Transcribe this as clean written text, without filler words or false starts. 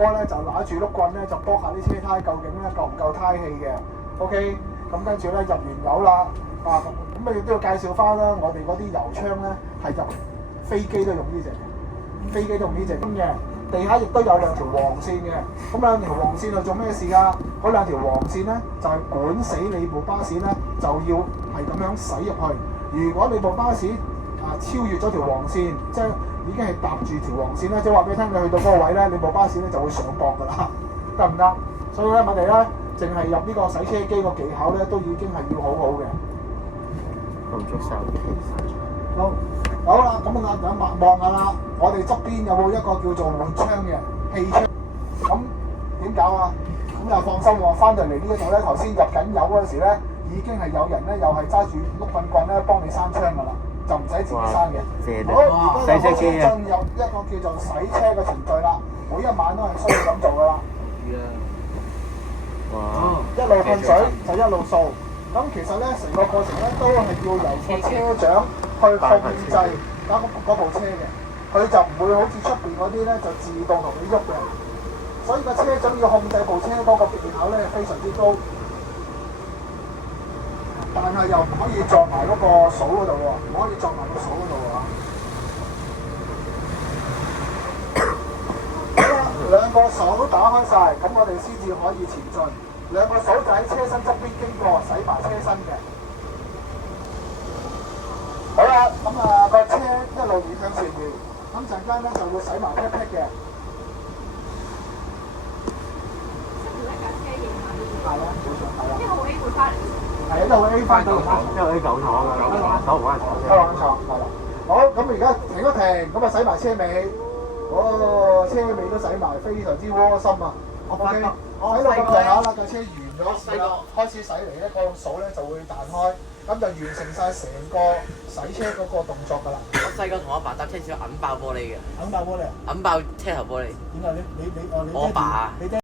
哥咧就揦住碌棍咧就卜下啲車胎究竟咧夠唔夠胎氣嘅。OK， 咁跟住咧入完油啦，咁亦都要介紹翻啦，我哋嗰啲油槍咧係入飛機都用呢隻，飛機都用呢隻嘅。地下亦都有兩條黃線嘅，咁兩條黃線係做咩事㗎？嗰兩條黃線咧就係管死你部巴士咧，就要係咁樣駛入去。如果你部巴士超越咗條黃線，即係已經係搭住條黃線咧，即係話俾你聽，你去到嗰個位咧，你部巴士咧就會上駁㗎啦，得唔得？所以咧，我哋咧淨係入呢個洗車機個技巧咧，都已經係要好好嘅。好啦，咁啊望下啦，我哋側邊有冇一個叫做換槍嘅氣槍？咁點搞啊？咁又放心喎，翻到嚟呢一度咧，頭先入緊油嗰陣時咧，已經係有人咧，又係揸住碌棍咧幫你閂槍㗎啦，就唔使自己閂嘅。好，而家就開始進入一個叫做洗車嘅程序啦。每一晚都係需要咁做㗎啦。一路噴水就一路掃。咁其實咧，成個過程咧都係要由個車長去控制嗰部車嘅，佢就唔會好似出邊嗰啲咧就自動同你喐嘅，所以個車長要控制部車嗰個技巧咧非常之高，但係又唔可以撞埋嗰個數嗰度喎，唔可以撞埋個數嗰度喎。好啦，兩個手都打開晒，咁我哋先至可以前進。兩個手就喺車身側邊經過，洗埋車身嘅。好啦，咁個車一路面向前面，咁陣間咧就會洗埋 pat pat 嘅。係啊，冇錯，係啊。因為我 A 會翻嚟。係啊，因為 A 翻到嚟。因為 A 舊廠㗎，手唔關廠。開玩笑，係啦。好，咁而家停一停，咁洗埋車尾。哦，車尾都洗埋，非常之窩心啊！OK， 喺度咁上下啦，架車完咗，開始洗嚟咧，個數咧就會彈開，咁就完成晒成個洗車嗰個動作㗎啦。我細個同我爸搭車試過揞爆玻璃嘅，揞爆玻璃啊？揞爆車頭玻璃。點解咧？你我爸啊。你爹